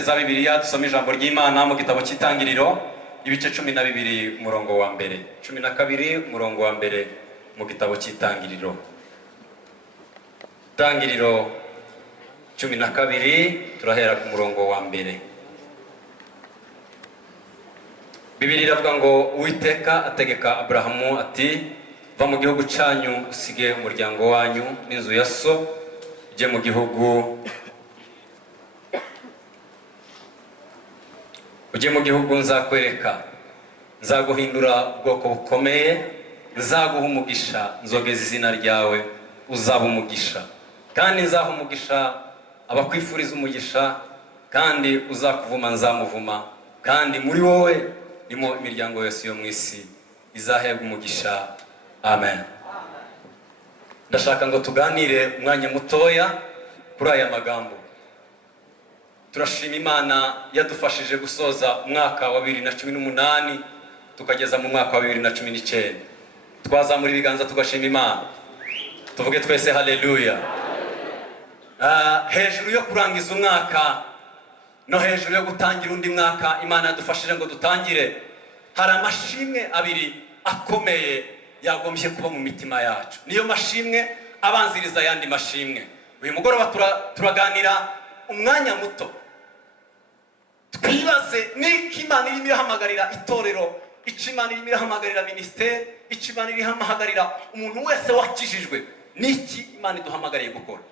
za Bibiliya dusoma ijambo ry'Imana mu gitabo cy'Itangiriro ibice 12 umurongo wa mbere, 12 umurongo wa mbere mu gitabo cy'Itangiriro. Itangiriro 12 turahera ku murongo wa mbere. Bibiliya iravuga ngo Uwiteka ategeka Aburahamu ati, va mu gihugu cyanyu usige umuryango wanyu n'inzu ya so, ujye mu gihugu nzakwereka, nzaguhindura ubwoko bukomeye, nzaguha umugisha, nzogeza izina ryawe uzaba umugisha, kandi nzaha umugisha abakwifuriza umugisha, kandi uzakuvuma nzamuvuma, kandi muri wowe nimo imiryango yose yo mu isi izahebwa umugisha. Amen. Ndashaka ngo tuganire umwanya mutoya kuri aya magambo. Turashima Imana yadufashije gusoza umwaka wa 2018 tukageza mu mwaka wa 2019. Twazamura ibiganza tugashima Imana. Tuvuge twese haleluya. Hejuru yo kurangiza umwaka no hejuru yo gutangira undi mwaka Imana yadufashije ngo dutangire, hari amashimwe abiri akomeye yagombye kuba mu mitima yacu. Niyo mashimwe abanziriza yandi mashimwe. Uyu mugoroba turaganira umwanya muto, twibaze niki Imana irimo irahamagarira itorero, iki Imana irimo irahamagarira ministeri, iki Imana irimo irahamagarira umuntu wese wakijijwe, niki Imana iduhamagariye gukora,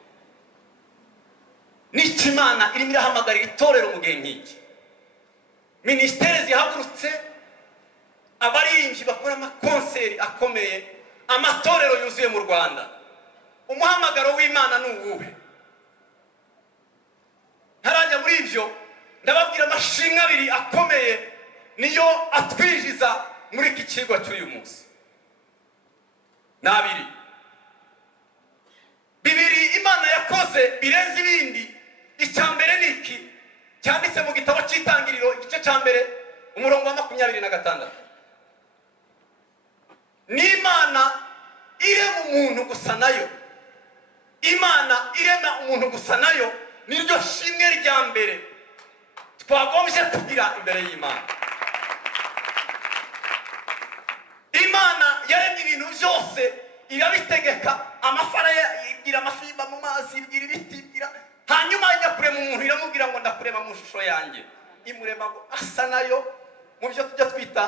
niki Imana irimo irahamagarira itorero mu gihe nk'iki. Ministeri zihagurutse, abaririmbyi bakora amakonseri akomeye, amatorero yuzuye mu Rwanda. Umuhamagaro w'Imana ni uwuhe? Ntarajya muri ibyo, ndababwira amashimwe abiri akomeye niyo atwinjiza muri iki kigo cy'uyu munsi. Nabiri bibiri Imana yakoze birenze ibindi. Icyambere niki cyanditse mu gitabo cy'Itangiriro igice cya mbere umurongo wa 26. Ni Imana irema umuntu gusa nayo. Imana irema umuntu gusa nayo niryo shimwe rya mbere twagombye kugira imbere y'Imana. Imana yaremye ibintu byose irabitegeka, amafara ibwira amafimba mu mazi, ibwira ibiti, ibwira, hanyuma ajya kurema umuntu iramubwira ngo ndakurema mu shusho yanjye. Imurema ngo asa nayo mu byo tujya twita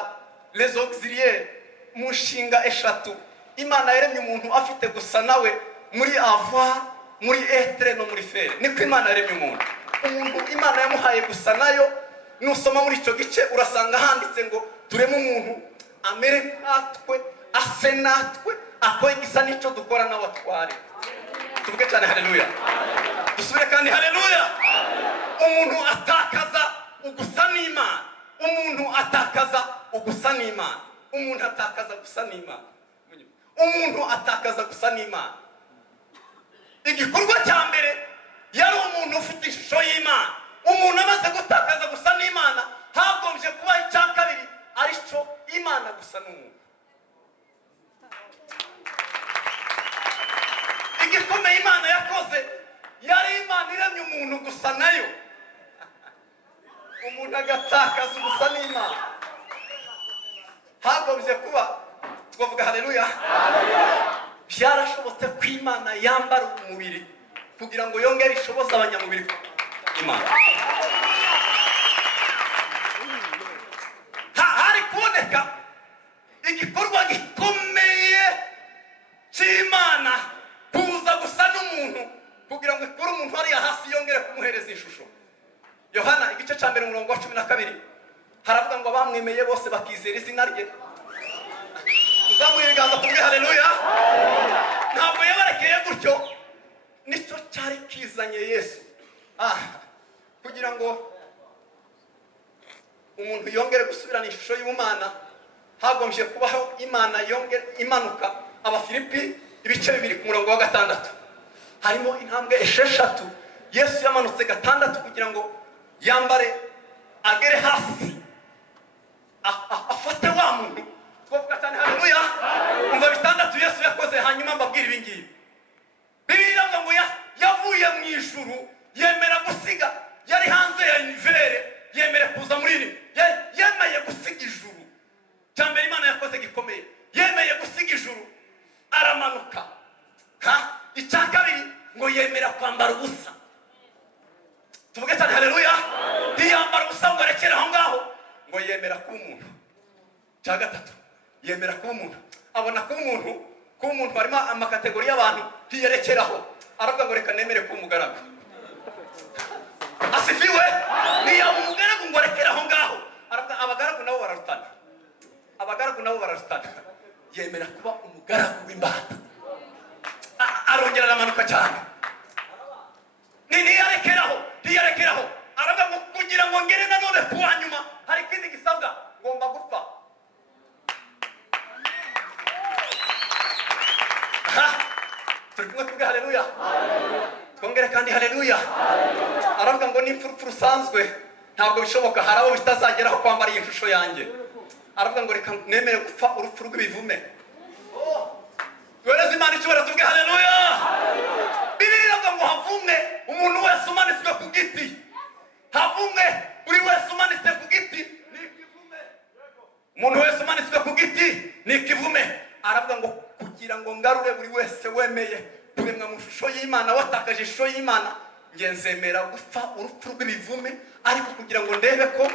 les auxiliaires, mu nshinga eshatu. Imana yaremye umuntu afite gusa nawe muri avoir, muri être no muri faire. Niko Imana yaremye umuntu. Umuntu Imana yamuhaye gusa nayo. Nusoma muri icyo gice urasanga handitse ngo tureme umuntu amere natwe, ase natwe, akore gisa n'icyo dukora n'abatware. Tuvuge cyane haleluya. Dusubire kandi haleluya. Umuntu atakaza ugusa n'Imana. Umuntu atakaza ugusa n'Imana. Umuntu atakaza gusa n'Imana. Umuntu atakaza gusa n'Imana. Igikorwa cya mbere yari umuntu ufite ishusho y'Imana. Umuntu amaze gutakaza gusa n'Imana, hagombye kuba icya kabiri ari cyo Imana gusa n'umuntu. Igikomeye Imana yakoze yari Imana iremye umuntu gusa nayo. Umuntu agatakaza gusa n'Imana, hagombye kuba, twavuga haleluya. Byarashobotse ko Imana yambara umubiri kugira ngo yongere ishoboze abanyamubiri Imana. Hari kuboneka igikorwa gikomeye cy'Imana kuza gusa n'umuntu kugira ngo ikore umuntu hariya hasi yongere kumuhereza ishusho. Yohana igice cya mbere umurongo wa 12 haravuga ngo bamwemeye bose bakizera izina rye. Tuzamuye ibiganza tuvuge haleluya. Ntabwo yabarekeye gutyo, nicyo cyari kizanye Yesu kugira ngo umuntu yongere gusubirana ishusho y'Imana. Hagombye kubaho Imana yongere imanuka. Abafilipi ibice 2 ku murongo wa 6 harimo intambwe esheshatu. Yesu yamanutse 6 kugira ngo yambare agere hasi afate wa muntu. Twavuga cyane haleluya. Umva 6 Yesu yakoze, hanyuma mbabwira ibingibi. Bibiliya ngo yavuye mu ijuru yemera gusiga, yari hanze ya univers yakoze gikomeye yemeye gusiga ijuru aramanuka icya kabiri ngo yemera kwambara ubusa tuvuge cyane haleluya ntiyambara ubusa ngo arekere aho ngaho ngo yemera kuba umuntu cya gatatu yemera kuba umuntu abona kuba umuntu harimo amakategori y'abantu ntiyerekeraho aravuga ngo reka nemere kuba umugaragu asifiwe ntiyaba umugaragu ngo arekere aho ngaho aravuga abagaragu nabo bararutana yemera kuba umugaragu w'imbata arongera aramanuka cyane ntiyarekeraho aravuga ngo kugira ngo ngere nanone kuwa nyuma hari ikindi gisabwa ngomba gupfa turi kumwe tuvuge haleluya twongere kandi haleluya aravuga ngo n'impfurupfu rusanzwe ntabwo bishoboka hari abo bitazageraho kwambara iyi shusho yanjye aravuga ngo reka nemere gupfa urupfu rw'ibivume duhereze Imana icyubahiro tuvuge haleluya Bibiliya iravuga ngo havumwe umuntu wese umanitswe ku giti havumwe buri wese umanitswe ku giti ni ikivume umuntu wese umanitswe ku giti ni ikivume aravuga ngo kugira ngo ngarure buri wese wemeye kuremwa mu shusho y'Imana watakaje ishusho y'Imana ngenzemera gupfa urupfu rw'ibivume ariko kugira ngo ndebe ko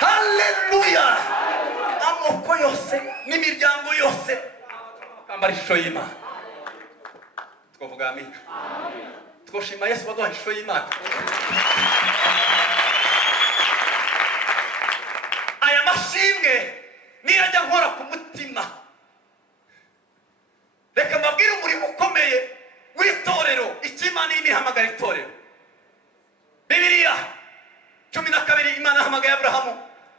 haleluya amoko yose n'imiryango yose kambara ishusho y'Imana twavuga amina twoshima Yesu waduha ishusho y'Imana aya mashimwe niyajya nkora ku mutima reka mbabwire umurimo ukomeye w'itorero icy'Imana y'imihamagara itorero Bibiliya 12 Imana yahamagaye Aburahamu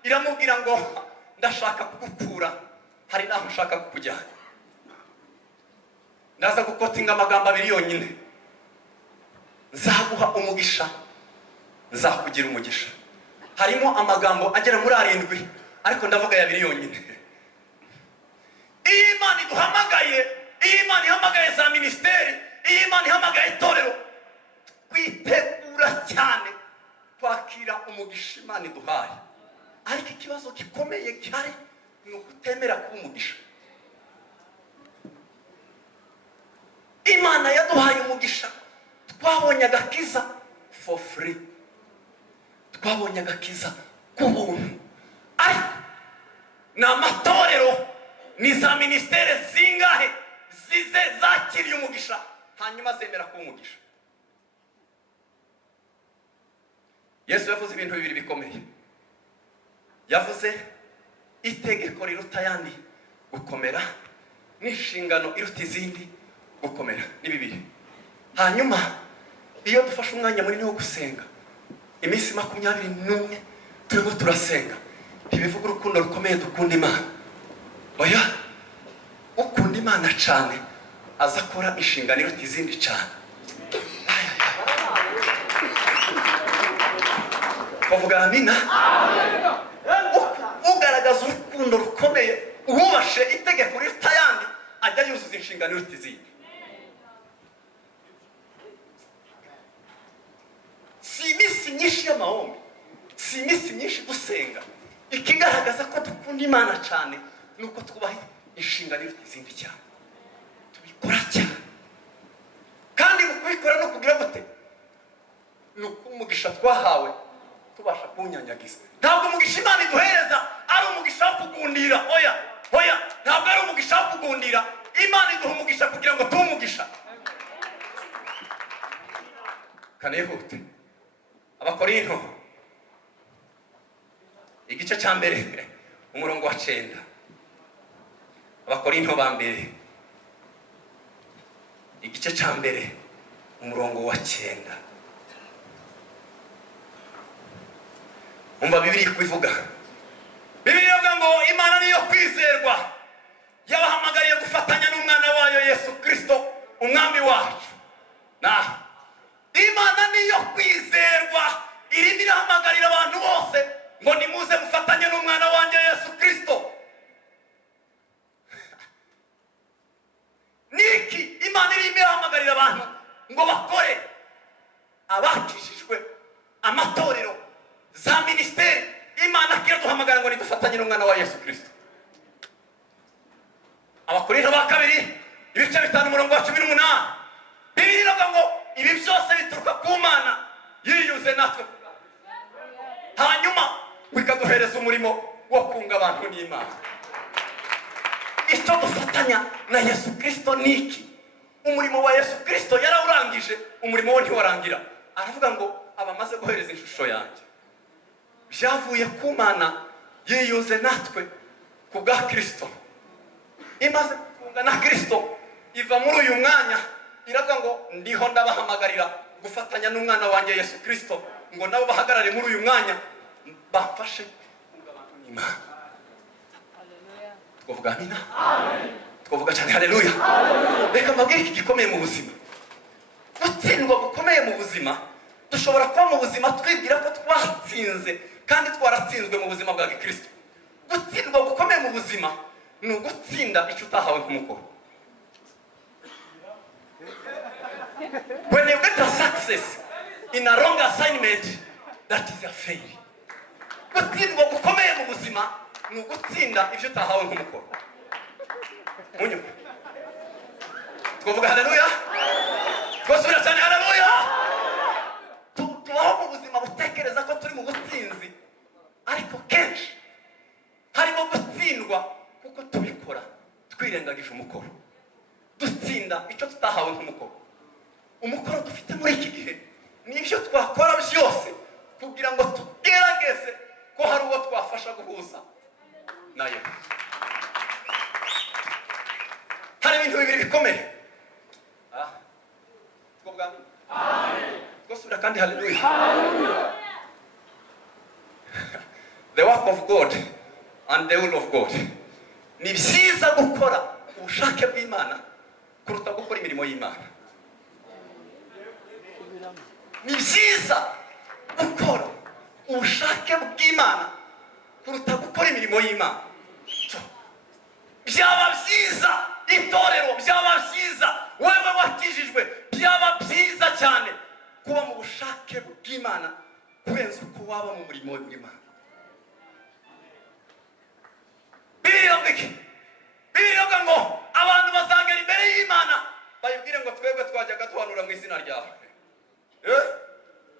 iramubwira ngo ndashaka kugukura hari naho ushaka kukujyana ndaza gukotinga amagambo abiri yonyine nzaguha umugisha nzakugira umugisha harimo amagambo agera muri 7 ariko ndavuga ya 2 yonyine iyi Imana iduhamagaye iyi Imana ihamagaye za ministeri iyi Imana ihamagaye itorero kwitegura cyane kwakira umugisha Imana iduhaye ariko ikibazo gikomeye cyari ni ukutemera kuba umugisha Imana yaduhaye umugisha twabonye agakiza for free twabonye agakiza k'ubuntu ariko ni amatorero ni za ministeri zingahe zize zakiriye umugisha hanyuma zemera kuba umugisha Yesu yavuze ibintu bibiri bikomeye yavuze itegeko riruta ayandi gukomera n'inshingano iruta izindi gukomera ni bibiri hanyuma iyo dufashe umwanya munini wo gusenga iminsi 21 turimo turasenga ntibivuga urukundo rukomeye dukunda Imana oya ukunda Imana cyane azakora inshingano iruta izindi cyane bavuga amina ugaragaza urukundo rukomeye uwubashe itegeko riruta ayandi ajya yuzuza inshingano iruta izindi si iminsi myinshi y'amahombe si iminsi myinshi dusenga ikigaragaza ko dukunda Imana cyane nuko twubaha inshingano iruta izindi cyane tubikora cyane kandi mu kubikora no kugira gute nuko umugisha twahawe tubasha kunyanyagiza ntabwo umugisha Imana iduhereza ari umugisha wo kugundira oya ntabwo ari umugisha wo kugundira Imana iduha umugisha kugira ngo tumugisha kanehute Abakorinto igice cya mbere umurongo wa 9 Abakorinto ba mbere igice cya mbere umurongo wa 9 umva Bibiliya kubivuga Bibiliya ivuga ngo Imana niyo kwizerwa yabahamagariye gufatanya n'umwana wayo Yesu Kristo umwami wacu na Imana niyo kwizerwa irimo irahamagarira abantu bose ngo nimuze mufatanye n'umwana wanjye Yesu Kristo niki Imana irimo irahamagarira abantu ngo bakore abakishijwe amatorero za ministeri Imana kiraduhamagara ngo nidufatanye n'umwana wa Yesu Kristo Abakorinto ba kabiri ibice 5:18 Bibiliya iravuga ngo ibi byose bituruka ku Mana yiyuze natwe hanyuma bikaduhereza umurimo wo kunga abantu n'Imana. Icyo dufatanya na Yesu Kristo niki? Umurimo wa Yesu Kristo yarawurangije, umurimo we ntiwarangira. Aravuga ngo abamaze guhereza ishusho yanjye byavuye ku Mana yiyuze natwe ku bwa Kristo. Imaze kunga na Kristo iva muri uyu mwanya iravuga ngo ndiho ndabahamagarira gufatanya n'umwana wanjye Yesu Kristo ngo nabo bahagarare muri uyu mwanya bafashe kunga abantu n'Imana. Twavuga amina. Amen. Twavuga cyane haleluya. Reka mbabwire iki gikomeye mu buzima. Gutsindwa gukomeye mu buzima, dushobora kuba mu buzima twibwira ko twatsinze kandi twaratsinzwe mu buzima bwa Kristo. Gutsindwa gukomeye mu buzima ni ugutsinda icyo utahawe nk'umukoro. When you get a success in a wrong assignment, that is a failure. Gutsindwa gukomeye mu buzima ni ugutsinda ibyo utahawe nk'umukoro. Munyuka. Twavuga haleluya. Twasubira cyane haleluya. Tubaho mu buzima butekereza ko turi mu butsinzi, ariko kenshi harimo gutsindwa kuko tubikora twirengagije umukoro. Dutsinda icyo tutahawe nk'umukoro. Umukoro dufite muri iki gihe ni ibyo twakora byose kugira ngo tugerageze ko hari uwo twafasha guhuza nayo. Hari ibintu bibiri bikomeye. Twabwa amen. Twasubira kandi haleluya. Haleluya. The work of God and the will of God. Ni byiza gukora ubushake bw'Imana kuruta gukora imirimo y'Imana. Ni byiza gukora ubushake bw'Imana kuruta gukora imirimo y'Imana. Byaba byiza itorero, byaba byiza wewe wakijijwe, byaba byiza cyane kuba mu bushake bw'Imana kurenza uko waba mu murimo w'Imana. Bibiliya ngo abantu bazagera imbere y'Imana bayibwire ngo twebwe twajyaga tuhanura mu izina ryawe.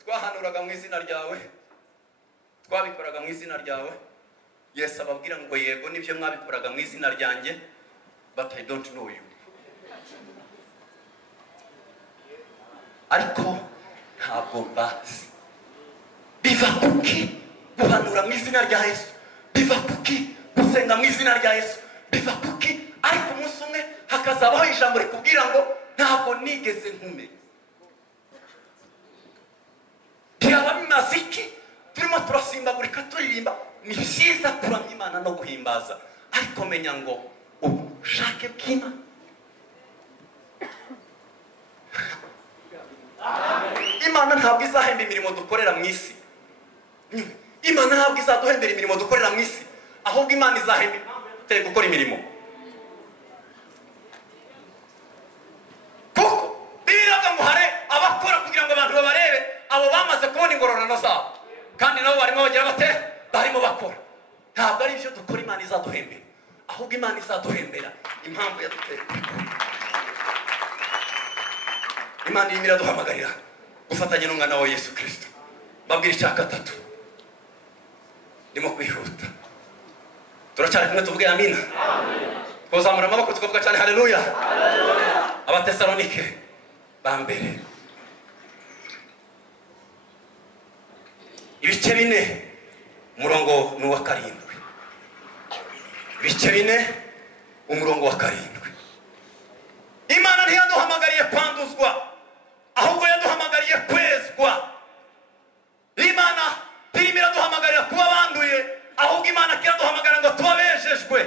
Twahanuraga mu izina ryawe, twabikoraga mu izina ryawe. Yesu ababwira ngo yego nibyo mwabikoraga mu izina ryanjye, but I don't know you. Ariko ntabwo mbazi. Biva kuki guhanura mu izina rya Yesu? Biva kuki gusenga mu izina rya Yesu? Biva kuki ariko umunsi umwe hakazabaho ijambo rikubwira ngo ntabwo nigeze nkumenya? Byaba bimaze iki turimo turasimbagurika turirimba? Ni byiza kuramya Imana no guhimbaza, ariko menya ngo ubushake bw'Imana. Imana ntabwo izahemba imirimo dukorera mu isi. Imana ntabwo izaduhembera imirimo dukorera mu isi, ahubwo Imana izahemba impamvu gukora imirimo. Kuko Bibiliya ngo hari abakora kugira ngo abantu babarebe, abo bamaze kubona ingororano zabo kandi nabo barimo bagira bate, barimo bakora. Ntabwo ari byo dukora Imana izaduhembera, ahubwo Imana izaduhembera impamvu yaduteye. Imana irimo iraduhamagarira gufatanya n'umwana wa Yesu Kristo. Babwira icya gatatu, ndimo kwihuta. Turacyari kumwe, tuvuge amina. Twazamura amaboko tukavuga cyane haleluya. Abatesalonike ba mbere ibice 4 umurongo ni wa 7. Ibice 4 umurongo wa 7. Imana ntiyaduhamagariye kwanduzwa, ahubwo yaduhamagariye kwezwa. Imana irimo iraduhamagarira kuba banduye, ahubwo Imana kiraduhamagara ngo tubabejejwe.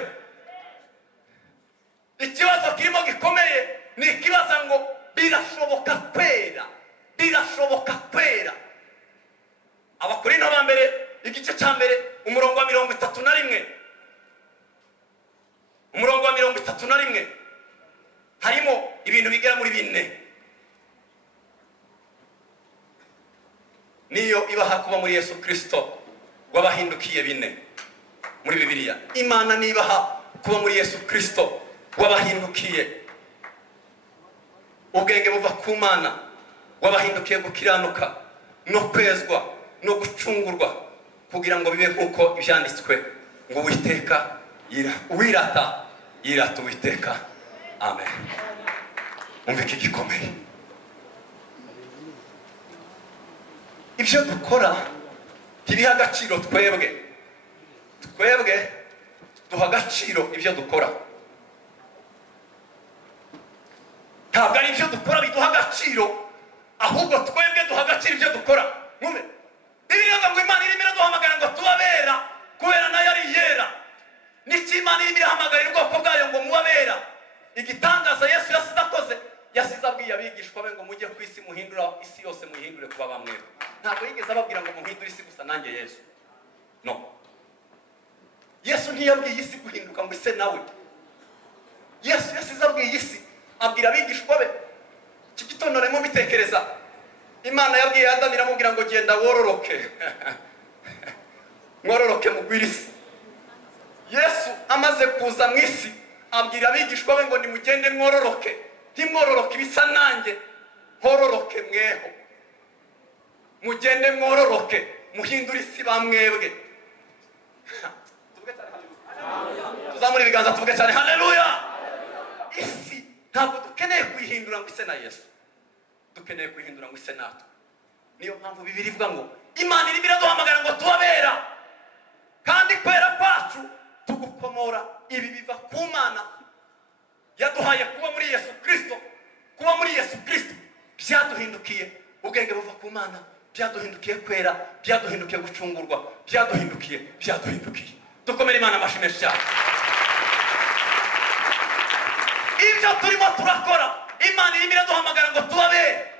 Ikibazo kirimo gikomeye ni ikibazo ngo birashoboka kwera, birashoboka kwera. Abakorinto ba mbere igice cya mbere umurongo wa 31, umurongo wa 31 harimo ibintu bigera muri 4. Niyo ibaha kuba muri Yesu Kristo wabahindukiye 4 muri Bibiliya. Imana nibaha kuba muri Yesu Kristo wabahindukiye ubwenge buva ku Mana, wabahindukiye gukiranuka no kwezwa no gucungurwa kugira ngo bibe nkuko ibyanditswe ngo Uwiteka uwirata yirata Uwiteka. Amen. Umve iki gikomeye. Ibyo dukora tibiha agaciro twebwe duha agaciro ibyo dukora. Ntabwo ari ibyo dukora biduha agaciro, ahubwo twebwe duha agaciro ibyo dukora. Mwumve Bibiliya ngo Imana irimo iraduhamagara ngo tubabera kubera nayo ari yera. N'iki Imana irimo irahamagarira ubwoko bwayo ngo mubabera. Igitangaza Yesu yasize akoze, yasize abwiye abigishwa be ngo mujye ku isi muhindura isi yose muhindure kuba bamwe. Ntabwo yigeze ababwira ngo muhindure isi gusa nanjye Yesu. No. Yesu ntiyabwiye isi guhinduka ngo ise nawe. Yesu yasize abwiye isi, abwira abigishwa be. Iki gitondo remo bitekereza, Imana yabwiye Adamu iramubwira ngo genda wororoke. Mwororoke mugwire isi. Yesu amaze kuza mu isi abwira abigishwa be ngo nimugende mwororoke. Ntimwororoke ibisa nanjye, hororoke mweho. Mugende mwororoke muhindura isi bamwebwe. Tuzamura ibiganza tuvuge cyane haleluya. Isi ntabwo dukeneye kuyihindura ngo ise na Yesu, dukeneye kuyihindura ngo ise natwe. Niyo mpamvu Bibiliya ivuga ngo Imana irimo iraduhamagara ngo tubabera, kandi kwera kwacu tugukomora ibi biva ku Mana yaduhaye kuba muri Yesu Kristo. Kuba muri Yesu Kristo byaduhindukiye ubwenge buva ku Mana, byaduhindukiye kwera, byaduhindukiye gucungurwa, byaduhindukiye. Dukomere Imana amashyi menshi cyane. Ibyo turimo turakora Imana irimo iraduhamagara ngo tubabere.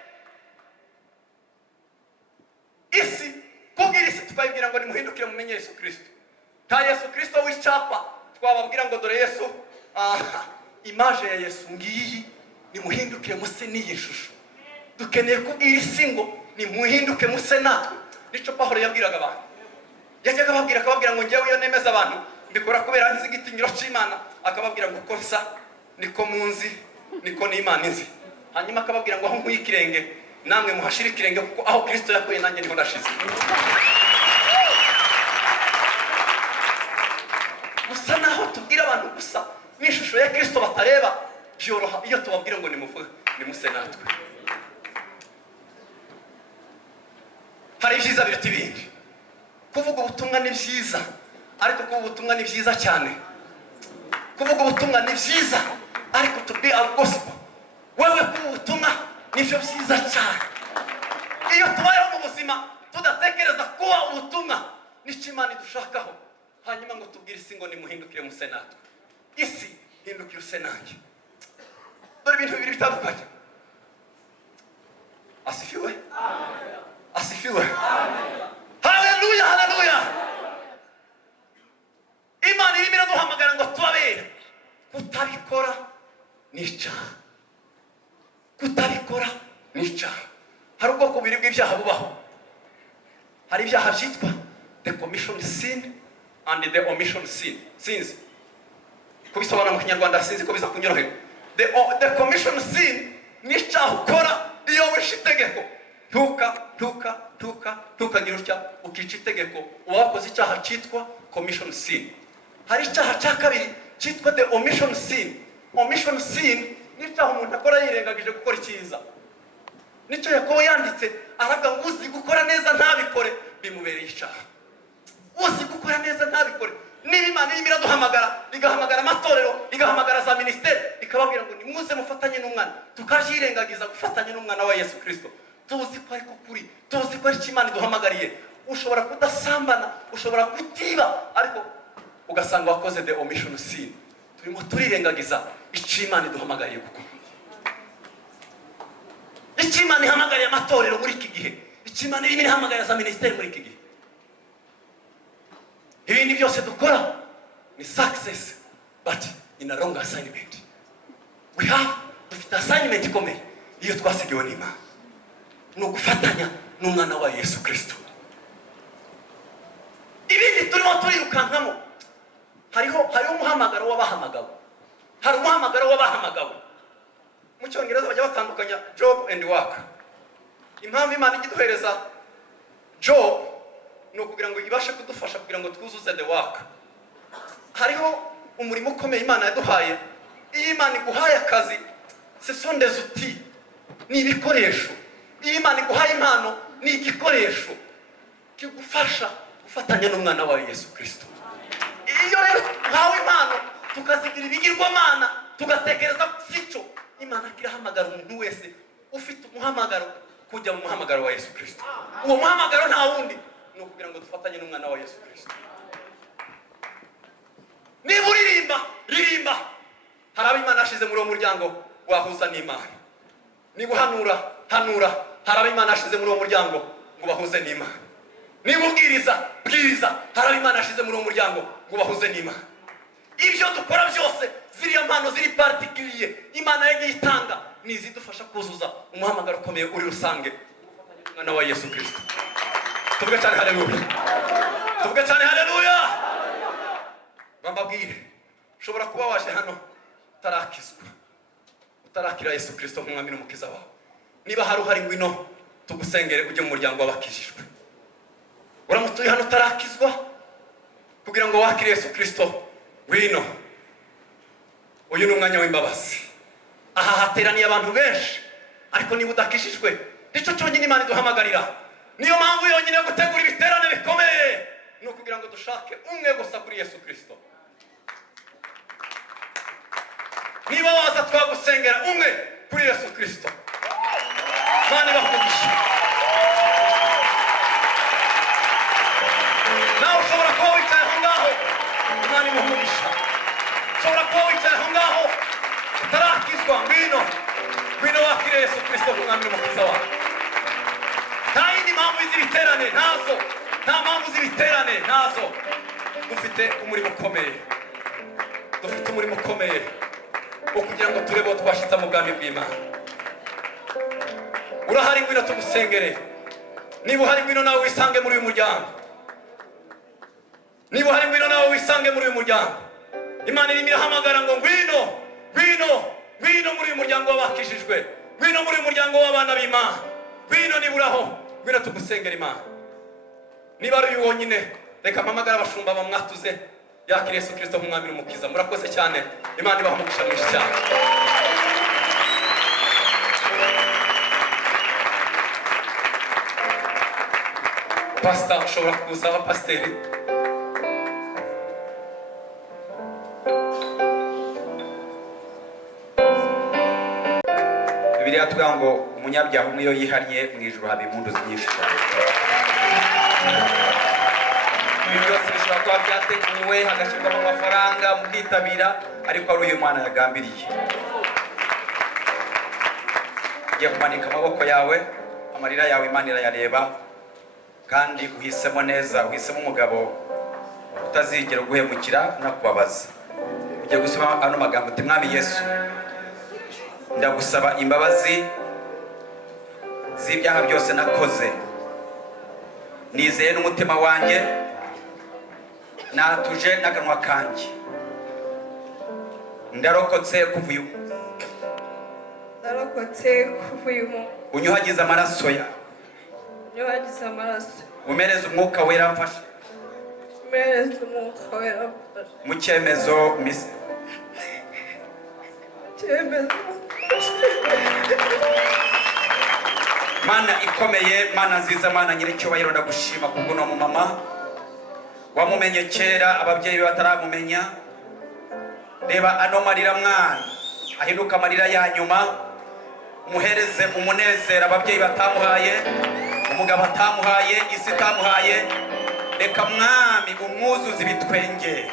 Isi kubwira isi tukayibwira ngo nimuhindukire mumenye Yesu Kristo. Nta Yesu Kristo w'icyapa twababwira ngo dore Yesu, imaje ya Yesu ngiyi, nimuhindukire muse n'iyi shusho. Dukeneye kubwira isi ngo nimuhinduke muse natwe. Nico Pawulo yabwiraga abantu. Yajyaga akababwira ngo njyewe iyo nemeza abantu mbikora kubera nzi igitinyiro cy'Imana, akababwira ngo uko nsa niko munzi niko n'Imana izi. Hanyuma akababwira ngo aho nkuye ikirenge namwe muhashira ikirenge, kuko aho Kristo yakuye nanjye niho ndashize. Gusa naho tubwira abantu gusa n'ishusho ya Kristo batareba, byoroha iyo tubabwira ngo nimuvuge nimuse natwe. Hari ibyiza biruta ibindi. Kuvuga ubutumwa ni byiza, ariko kuvuga ubutumwa ni byiza cyane. Kuvuga ubutumwa ni byiza, ariko to be a gospel, wewe kuvuga ubutumwa nibyo byiza cyane. Iyo tubayeho mu buzima tudatekereza kuba ubutumwa n'icyo Imana idushakaho, hanyuma ngo tubwire isi ngo nimuhindukire muse natwe. Isi hindukire use nanjye. Dore ibintu bibiri bitandukanye. Asifiwe? Amen. Asifiwe? Amen. Haleluya, haleluya. Imana irimo iraduhamagara ngo tubabere. Kutabikora ni icyaha. Kutabikora ni icyaha. Hari ubwoko bubiri bw'ibyaha bubaho. Hari ibyaha byitwa the commission sin and the omission sin. Sins. Kubisobanura mu Kinyarwanda sinzi ko biza kunyorohera. The commission sin ni icyaha ukora iyo wishe itegeko. Ntukagira utya ukica itegeko, uwakoze icyaha cyitwa commission sin. Hari icyaha cya kabiri cyitwa the omission sin. Omission sin ni icyaha umuntu akora yirengagije gukora icyiza. Nicyo Yakobo yanditse aravuga ngo uzi gukora neza ntabikore bimubereye icyaha. Uzi gukora neza ntabikore. Niba Imana irimo iraduhamagara, igahamagara amatorero, igahamagara za ministeri, ikababwira ngo nimuze mufatanye n'umwana, tukabyirengagiza gufatanya n'umwana wa Yesu Kristo. Tuzi ko ariko kuri, tuzi ko ari Imana iduhamagariye. Ushobora kudasambana, ushobora kutiba, ariko ugasanga wakoze the omission sin. Turimo turirengagiza icyo Imana iduhamagariye gukora. Icyo Imana ihamagariye amatorero muri iki gihe, icyo Imana irimo ihamagariye za ministeri muri iki gihe. Ibindi byose dukora ni success, but in a wrong assignment. Dufite assignment ikomeye iyo twasigiwe n'Imana. No gufatanya n'umwana wa Yesu Kristo. Ibindi turimo turirukankamo, hariho umuhamagaro w'abahamagawe, hari umuhamagaro w'abahamagawe. Mu cyongereza bajya batandukanya job and work. Impamvu Imana igiduhereza job ni ukugira ngo ibashe kudufasha kugira ngo twuzuze the work. Hariho umurimo ukomeye Imana yaduhaye. Iyo Imana iguhaye akazi, ce sont des outils, ni ibikoresho. Iyo Imana iguhaye impano, ni igikoresho kigufasha gufatanya n'umwana wa Yesu Kristo. Iyo rero hawe impano tukazigira ibigirwamana, tugatekereza sico, Imana kirahamagara umuntu wese ufite umuhamagaro kujya mu muhamagaro wa Yesu Kristo. Uwo muhamagaro nta wundi ni ukugira ngo dufatanye n'umwana wa Yesu Kristo. Niba uririmba, hari abo Imana ashize muri uwo muryango wahuza n'Imana. Niba hanura, hari abo Imana ashize muri uwo muryango ngo bahuze n'Imana. Niba ubwiriza, hari abo Imana ashize muri uwo muryango ngo bahuze n'Imana. Ibyo dukora byose, ziriya mpano ziri particulier Imana yagiye itanga, nizidufasha kuzuza umuhamagaro ukomeye uri rusange umwana wa Yesu Kristo. Tuvuge cyane haleluya. Bambabwire, ushobora kuba waje hano utarakira Yesu Kristo nk'umwami n'umukiza wawe. Niba hari ngwino tugusengere ujye mu muryango w'abakijijwe. Uramutuye hano utarakizwa kugira ngo wakire Yesu Kristo, ngwino. Uyu ni umwanya w'imbabazi. Aha hateraniye abantu benshi, ariko niba udakijijwe, nicyo cyonyine Imana iduhamagarira. Niyo mpamvu yonyine yo gutegura ibiterane bikomeye ni ukugira ngo dushake umwe gusa kuri Yesu Kristo. Niba waza twagusengera umwe kuri Yesu Kristo, Imana ibakugisha. Nawe ushobora kuba wicaye aho ngaho, Imana imuhugisha. Ushobora kuba wicaye aho ngaho utarakizwa, ngwino wakire Yesu Kristo nk'umwami n'umukiza wawe. Nta yindi mpamvu z'ibiterane ntazo. Dufite umurimo ukomeye wo kugira ngo turebe aho twashitse mu bwami bw'Imana. Urahari, ngwino tugusengere. Niba uhari, ngwino nawe wisange muri uyu muryango. Imana irimo irahamagara ngo ngwino muri uyu muryango w'abakijijwe, ngwino muri uyu muryango w'abana b'Imana, ngwino niburaho, ngwino tugusengera Imana. Niba ari uyu wonyine, reka mpamagara abashumba bamwatuze yakire Yesu Kristo nk'umwami n'umukiza. Murakoze cyane, Imana ibaha umugisha mwinshi cyane. Pastor, ushobora kuza abapasiteri. Bibiliya tuvuga ngo umunyabyaha umwe iyo yihariye mu ijuru haba impundu nyinshi cyane. Ibi byose bishobora kuba byateguwe hagashyirwamo amafaranga mu kwitabira, ariko ari uyu mwana yagambiriye. Ugiye kumanika amaboko yawe, amarira yawe Imana irayareba, kandi uhisemo neza, uhisemo umugabo utazigera guhemukira no kubabaza. Ugiye gusoma ano magambo uti: Mwami Yesu, ndagusaba imbabazi z'ibyaha byose nakoze. Nizeye n'umutima wanjye, natuje n'akanwa kanjye. Ndarokotse kuva uyu munsi. Unyuhagize amaraso yawe. Umereze umwuka wera mfashe. Mu cyemezo mise. Mana ikomeye, Mana nziza, Mana nyiricyubahiro, ndagushima kubwo no mama wamumenye kera ababyeyi bataramumenya. Reba ano marira mwana ahinduka amarira ya nyuma, umuhereze umunezero ababyeyi batamuhaye, umugabo atamuhaye, isi itamuhaye. Reka Mwami umwuzuze ibitwenge,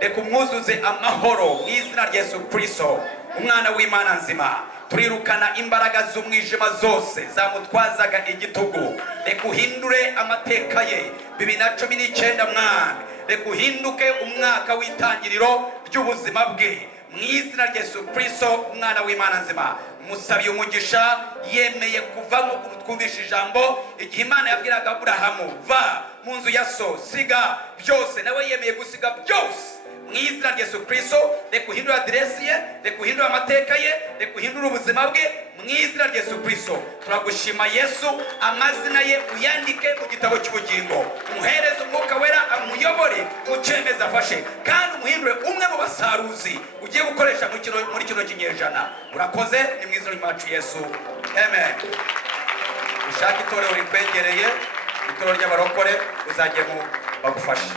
reka umwuzuze amahoro mu izina rya Yesu Kristo, umwana w'Imana nzima. Turirukana imbaraga z'umwijima zose zamutwazaga igitugu. Reka uhindure amateka ye. 2019 Mwami, reka uhinduke umwaka w'itangiriro ry'ubuzima bwe mu izina rya Yesu Kristo, umwana w'Imana nzima. Musabiye umugisha, yemeye kuvamo kumutwumvisha ijambo igihe Imana yabwiraga Aburahamu va mu nzu ya so, siga byose, nawe yemeye gusiga byose mu mu izina rya Yesu Kristo. Reka uhindure aderesi ye, reka uhindure amateka ye, reka uhindure ubuzima bwe mu izina rya Yesu Kristo. Turagushima Yesu, amazina ye uyandike mu gitabo cy'ubugingo, umuhereze umwuka wera amuyobore mu cyemezo afashe, kandi umuhindure umwe mu basaruzi ugiye gukoresha muri kino kinyejana. Urakoze, ni mu izina ryacu Yesu, amen. Ushaka itorero rikwegereye, itorero ry'abarokore, uzajyemo bagufashe.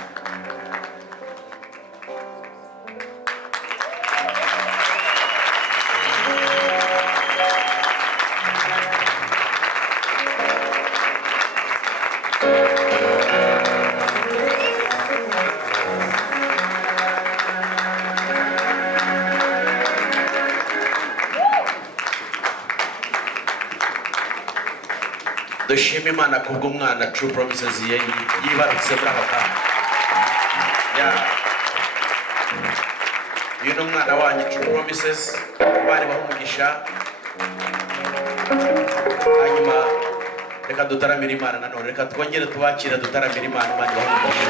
Dushima Imana kubw'umwana True Promises yibarutse muri aka kanya. Uyu ni umwana wanyu True Promises, bari bahumugisha. Hanyuma reka dutaramira Imana nanone, reka twongere tubakira dutaramira Imana, Imana bahumugisha.